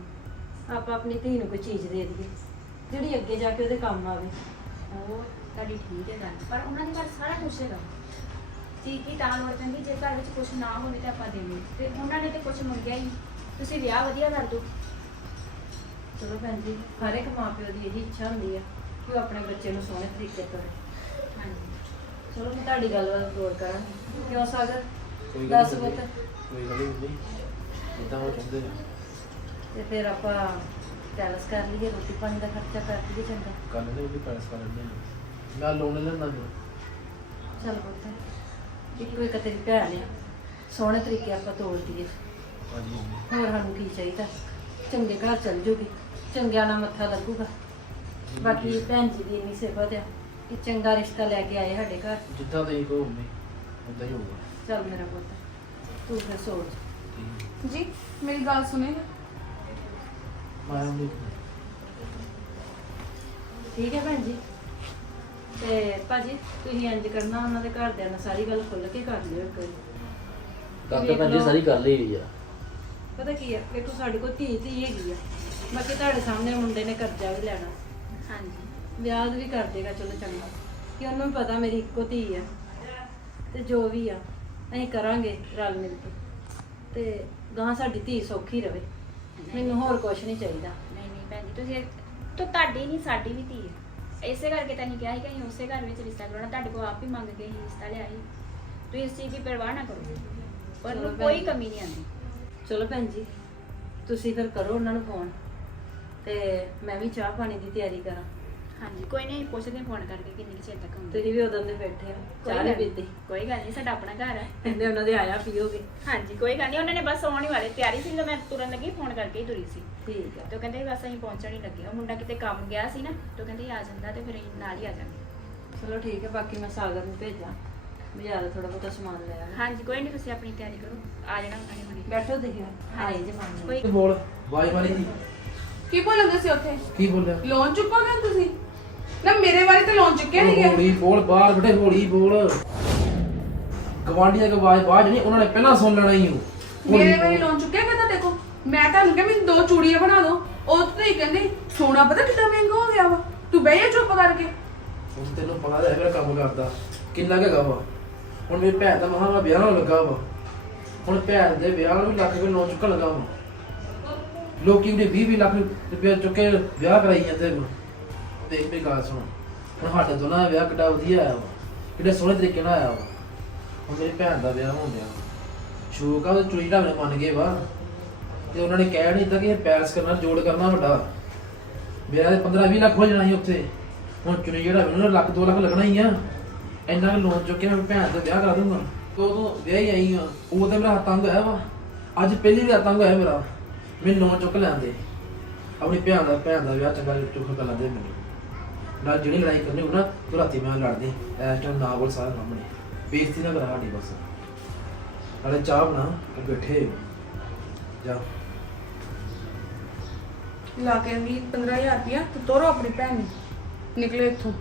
ਆਪਾਂ ਆਪਣੀ ਧੀ ਨੂੰ ਕੋਈ ਚੀਜ਼ ਦੇ ਦਈਏ ਜਿਹੜੀ ਅੱਗੇ ਜਾ ਕੇ ਉਹਦੇ ਕੰਮ ਆਵੇ। ਉਹ ਤੁਹਾਡੀ ਠੀਕ ਹੈ ਗੱਲ ਪਰ ਉਹਨਾਂ ਦੇ ਘਰ ਸਾਰਾ ਕੁਝ ਹੈਗਾ। ਠੀਕ ਹੀ ਤਾਂ ਲੋੜ ਪੈਂਦੀ ਜੇ ਘਰ ਵਿੱਚ ਕੁਝ ਨਾ ਹੋਵੇ ਤਾਂ ਆਪਾਂ ਦੇਵੇ ਤੇ ਉਹਨਾਂ ਨੇ ਤੇ ਕੁਝ ਮੰਗਿਆ ਹੀ ਨਹੀਂ। ਤੁਸੀਂ ਵਿਆਹ ਵਧੀਆ ਕਰ ਦਿਓ। ਚਲੋ ਭੈਣ ਜੀ ਹਰ ਇੱਕ ਮਾਪਿਓ ਦੀ ਇਹੀ ਇੱਛਾ ਹੁੰਦੀ ਆ ਕਿ ਉਹ ਆਪਣੇ ਬੱਚੇ ਨੂੰ ਸੋਹਣੇ ਤਰੀਕੇ ਤੋਂ ਹਾਂਜੀ। ਚਲੋ ਮੈਂ ਤੁਹਾਡੀ ਗੱਲ ਵੱਲ ਗੌਰ ਕਰਾਂ ਕਿਉਂ ਸਾਗਰ? ਕੋਈ ਗੱਲ ਦੱਸ ਨਹੀਂ ਪੁੱਤ। ਕੋਈ ਗੱਲ ਨਹੀਂ। ਇਦਾਂ ਉਹ ਚਾਹੁੰਦੇ ਨੇ ਤੇ ਫਿਰ ਆਪਾਂ ਟੈਲਸ ਕਰ ਲਈਏ ਰੋਟੀ ਪਾਣੀ ਦਾ ਖਰਚਾ ਕਰ ਲਈਏ ਚੰਗਾ। ਕੱਲ ਨੇ ਵੀ ਪੈਸ ਕਰ ਲੈਂਦੇ ਨੇ ਮੈਂ ਲੋਨ ਲੈਣਾ ਜੋ ਚੱਲ ਪੁੱਤ ਇੱਕੋ ਇੱਕ ਤੇਰੀ ਭੈਣ ਆ। ਸੋਹਣੇ ਤਰੀਕੇ ਆਪਾਂ ਤੋੜ ਦਈਏ। ਹਾਂਜੀ। ਹਾਂਜੀ ਹੋਰ ਸਾਨੂੰ ਕੀ ਚਾਹੀਦਾ? ਚੰਗੇ ਘਰ ਚੱਲ ਜੂਗੀ। ਚੰਗਿਆਂ ਨਾਲ ਮੱਥਾ ਲੱਗੂਗਾ। ਬਾਕੀ ਭੈਣ ਜੀ ਦੀ ਇੰਨੀ ਸਿਫਤ ਆ ਕਿ ਚੰਗਾ ਰਿਸ਼ਤਾ ਲੈ ਕੇ ਆਏ ਸਾਡੇ ਘਰ। ਜਿੱਦਾਂ ਤੁਸੀਂ ਕਹੋ ਮੰਮੀ ਉਦਾਂ ਹੀ ਹੋਊਗਾ। ਚੱਲ ਮੇਰਾ ਪੁੱਤ ਤੂੰ ਫਿਰ ਸੋਚ। ਠੀਕ। ਜੀ ਮੇਰੀ ਗੱਲ ਸੁਣੇ। ਮੈਂ ਉਹਨੂੰ ਠੀਕ ਹੈ ਭੈਣ ਜੀ। ਤੇ ਭਾਜੀ ਤੁਸੀਂ ਇੰਜ ਕਰਨਾ ਉਹਨਾਂ ਦੇ ਘਰਦਿਆਂ ਨਾਲ ਸਾਰੀ ਗੱਲ ਖੁੱਲ ਕੇ ਕਰ ਲਿਓ ਇੱਕ ਵਾਰੀ। ਗੱਲ ਤਾਂ ਵੇਖ ਭੈਣ ਜੀ ਲਓ। ਸਾਰੀ ਗੱਲ ਹੀ ਹੋਈ ਆ। ਪਤਾ ਕੀ ਹੈ ਵੇਖੋ ਸਾਡੇ ਕੋਲ ਧੀ ਧੀ ਹੈਗੀ ਆ। ਬਾਕੀ ਤੁਹਾਡੇ ਸਾਹਮਣੇ ਮੁੰਡੇ ਨੇ ਕਰਜ਼ਾ ਵੀ ਲੈਣਾ। ਹਾਂਜੀ। ਵਿਆਹ ਵੀ ਕਰ ਦੇਗਾ ਚਲੋ ਚੰਗਾ। ਕਿ ਉਹਨੂੰ ਵੀ ਪਤਾ ਮੇਰੀ ਇੱਕੋ ਧੀ ਆ। ਤੇ ਜੋ ਵੀ ਆ ਅਸੀਂ ਕਰਾਂਗੇ ਰਲ ਮਿਲ ਕੇ। ਤੇ ਗਾਂ ਸਾਡੀ ਧੀ ਸੌਖੀ ਰਵੇ। ਮੈਨੂੰ ਹੋਰ ਕੁਝ ਨਹੀਂ ਚਾਹੀਦਾ। ਨਹੀਂ ਨਹੀਂ ਭੈਣ ਜੀ ਤੁਸੀਂ ਤੋ ਤੁਹਾਡੀ ਨਹੀਂ ਸਾਡੀ ਵੀ ਧੀ ਹੈ। ਇਸੇ ਕਰਕੇ ਤਾਂ ਨਹੀਂ ਕਿਹਾ ਸੀ ਕਿ ਅਸੀਂ ਉਸੇ ਘਰ ਵਿੱਚ ਰਿਸ਼ਤਾ ਕਰਾਉਣਾ। ਤੁਹਾਡੇ ਕੋਲ ਆਪ ਹੀ ਮੰਗ ਕੇ ਹੀ ਰਿਸ਼ਤਾ ਲਿਆ ਸੀ। ਤੁਸੀਂ ਇਸ ਚੀਜ਼ ਦੀ ਪਰਵਾਹ ਨਾ ਕਰੋ। ਉਹਨੂੰ ਕੋਈ। ਕਮੀ ਨਹੀਂ ਆਉਂਦੀ। ਚਲੋ ਭੈਣ ਜੀ ਤੁਸੀਂ ਫਿਰ ਕਰੋ ਉਹਨਾਂ ਨੂੰ ਫੋਨ ਤੇ ਮੈਂ ਵੀ ਚਾਹ ਪਾਣੀ ਦੀ ਤਿਆਰੀ ਕਰਾਂ। ਹਾਂਜੀ ਕੋਈ ਨਹੀਂ ਪੁੱਛਦੇ ਹਾਂ ਫੋਨ ਕਰਕੇ ਕਿੰਨੀ ਕੁ ਚਿਰ ਤੱਕ ਆਉਂਦੇ ਤੁਸੀਂ ਵੀ ਉਦੋਂ ਦੇ ਬੈਠੇ ਆ ਚਾਹ ਨਹੀਂ ਪੀਤੀ। ਕੋਈ ਗੱਲ ਨਹੀਂ ਸਾਡਾ ਆਪਣਾ ਘਰ ਹੈ। ਕਹਿੰਦੇ ਉਹਨਾਂ ਦੇ ਆਇਆ ਪੀਓਗੇ ਹਾਂਜੀ ਕੋਈ ਗੱਲ ਨਹੀਂ ਉਹਨਾਂ ਨੇ ਬਸ ਆਉਣ ਹੀ ਵਾਲੇ ਤਿਆਰੀ ਸੀ ਜਦੋਂ ਮੈਂ ਤੁਰਨ ਲੱਗੀ ਫੋਨ ਕਰਕੇ ਹੀ ਤੁਰੀ ਸੀ। ਠੀਕ ਆ। ਤੇ ਉਹ ਕਹਿੰਦੇ ਬਸ ਅਸੀਂ ਪਹੁੰਚਣ ਹੀ ਲੱਗੇ ਉਹ ਮੁੰਡਾ ਕਿਤੇ ਕੰਮ ਗਿਆ ਸੀ ਨਾ ਤੇ ਉਹ ਕਹਿੰਦੇ ਆ ਜਾਂਦਾ ਤੇ ਫਿਰ ਅਸੀਂ ਨਾਲ ਹੀ ਆ ਜਾਵਾਂਗੇ ਚਲੋ ਠੀਕ ਹੈ ਬਾਕੀ ਮੈਂ ਸਾਗਰ ਨੂੰ ਭੇਜਾਂ ਬਾਜ਼ਾਰ ਥੋੜਾ ਬਹੁਤਾ ਸਮਾਨ ਲੈ ਆਵਾਂ ਹਾਂਜੀ ਕੋਈ ਨਹੀਂ ਤੁਸੀਂ ਆਪਣੀ ਤਿਆਰੀ ਕਰੋ। ਆ ਜਾਣਾ ਉਹਨਾਂ ਨੇ ਹੁਣੇ। ਬੈਠੋ ਦੇਖਿਓ ਆਏ ਜੇ ਮਾਮੀ। ਕੋਈ ਬੋਲ। ਮਾਰੀ ਜੀ ਕੀ ਬੋਲੋਗੇ ਸੀ ਉੱਥੇ? ਕੀ ਬੋਲਿਆ? ਲੋਨ ਚੁੱਕੋਗੇ ਤੁਸੀਂ? ਨਾ ਮੇਰੇ ਵਾਰੀ ਤੇ ਲੋਨ ਚੁੱਕਿਆ ਨਹੀਂ ਗਿਆ ਹੌਲੀ ਬੋਲ ਬਾਹਰ ਬੈਠੇ ਹੌਲੀ ਬੋਲ। ਗਵਾਂਢੀਆਂ ਦੀ ਆਵਾਜ਼ ਬਾਅਦ ਨਹੀਂ ਉਹਨਾਂ ਨੇ ਪਹਿਲਾਂ ਸੁਣ ਲੈਣਾ ਹੀ ਉਹ। ਮੇਰੇ ਵਾਰੀ ਲੋਨ ਚੁੱਕਿਆ ਕਹਿੰਦਾ ਦੇਖੋ ਮੈਂ ਤੁਹਾਨੂੰ ਕਿਹਾ ਮੈਨੂੰ ਦੋ ਚੂੜੀਆਂ ਬਣਾ ਦਿਓ। ਉਹ ਤਾਂ ਤੁਸੀਂ ਕਹਿੰਦੇ ਸੋਨਾ ਪਤਾ ਕਿੰਨਾ ਮਹਿੰਗਾ ਹੋ ਗਿਆ ਵਾ। ਤੂੰ ਬਹਿ ਜਾ ਚੁੱਪ ਕਰਕੇ। ਹੁਣ ਤੈਨੂੰ ਪਤਾ ਹੈ ਮੇਰਾ ਕੰਮ ਕਰਦਾ। ਕਿੰਨਾ ਕੁ ਹੈਗਾ ਵਾ। ਹੁਣ ਮੇਰੀ ਭੈਣ ਦਾ ਮਹਾਂ ਮੈਂ ਵਿਆਹ ਹੋਣ ਲੱਗਾ ਵਾ। ਹੁਣ ਭੈਣ ਦੇ ਵਿਆਹ ਨੂੰ ਵੀ ਲੱਖ ਰੁਪਏ ਨੌ ਚੁੱਕਣ ਲੱਗਾ ਵਾ। ਲੋਕੀ ਉਹਦੇ 20 20 ਲੱਖ ਰੁਪਏ ਚੁੱਕੇ ਵਿਆਹ ਕਰਾਈ ਜਾਂਦੇ ਨੇ। ਦੇਖ ਮੇਰੀ ਗੱਲ ਸੁਣ। ਹੁਣ ਸਾਡੇ ਦੋਨਾਂ ਦਾ ਵਿਆਹ ਕਿੱਡਾ ਵਧੀਆ ਆਇਆ ਵਾ, ਕਿੱਡੇ ਸੋਹਣੇ ਤਰੀਕੇ ਨਾਲ ਆਇਆ ਵਾ। ਹੁਣ ਮੇਰੀ ਭੈਣ ਦਾ ਵਿਆਹ ਹੋਣ ਡਿਆ। ਸ਼ੌਕ ਆ ਉਹ ਚੁਰੀ ਢਾਵੇਂ ਮੰਨ ਗਏ ਵਾ। ਤੇ ਉਹਨਾਂ ਨੇ ਕਹਿ ਨਹੀਂ ਦਿੱਤਾ ਕਿ ਇਹ ਪੈਲਸ ਕਰਨਾ, ਜੋੜ ਕਰਨਾ ਵੱਡਾ। ਮੇਰਾ ਤੇ 15 20 ਲੱਖ ਹੋ ਜਾਣਾ ਸੀ ਉੱਥੇ। ਹੁਣ ਚੁਣੀ ਜਿਹੜਾ ਮੈਨੂੰ ਲੱਖ 2 ਲੱਖ ਲੱਗਣਾ ਹੀ ਆ। ਇੰਨਾ ਲੋਨ ਚੁੱਕ ਕੇ ਮੈਂ ਭੈਣ ਦਾ ਵਿਆਹ ਕਰਾ ਦੂੰਗਾ। ਤੋ ਤੋਂ ਵਿਆਹ ਹੀ ਆਈ ਆ। ਉਹ ਤੇ ਮੇਰਾ ਹੱਥ ਤੰਗ ਹੋਇਆ ਵਾ। ਅੱਜ ਪਹਿਲੀ ਵਾਰ ਤੰਗ ਹੋਇਆ ਮੇਰਾ। ਮੈਨੂੰ ਲੋਨ ਚੁੱਕ ਲੈਂਦੇ। ਆਪਣੀ ਭੈਣ ਦਾ ਭੈਣ ਦਾ ਵਿਆਹ ਚੰਗਾ ਚੁੱਕ ਕਰ ਲੈਂਦੇ ਮੈਨੂੰ। ਨਾਲ ਜਿਹੜੀ ਲੜਾਈ ਕਰਨੀ ਹੋਣਾ ਤੂੰ ਰਾਤੀ ਮੈਂ ਲੜਦੇ, ਇਸ ਟਾਈਮ ਨਾ ਬੋਲ ਸਾਰਾ ਸਾਹਮਣੇ। ਬੇਇੱਜ਼ਤੀ ਨਾ ਕਰਾ ਸਾਡੀ ਬਸ ਨਾਲੇ ਚਾਹ ਬਣਾ ਤੇ ਬੈਠੇ ਜਾ। ਲਾ ਕੇ 20 15000 ਰੁਪਇਆ, ਤੇ ਤੋਰੋ ਆਪਣੀ ਭੈਣ ਨੂੰ। ਨਿਕਲੇ ਇੱਥੋਂ।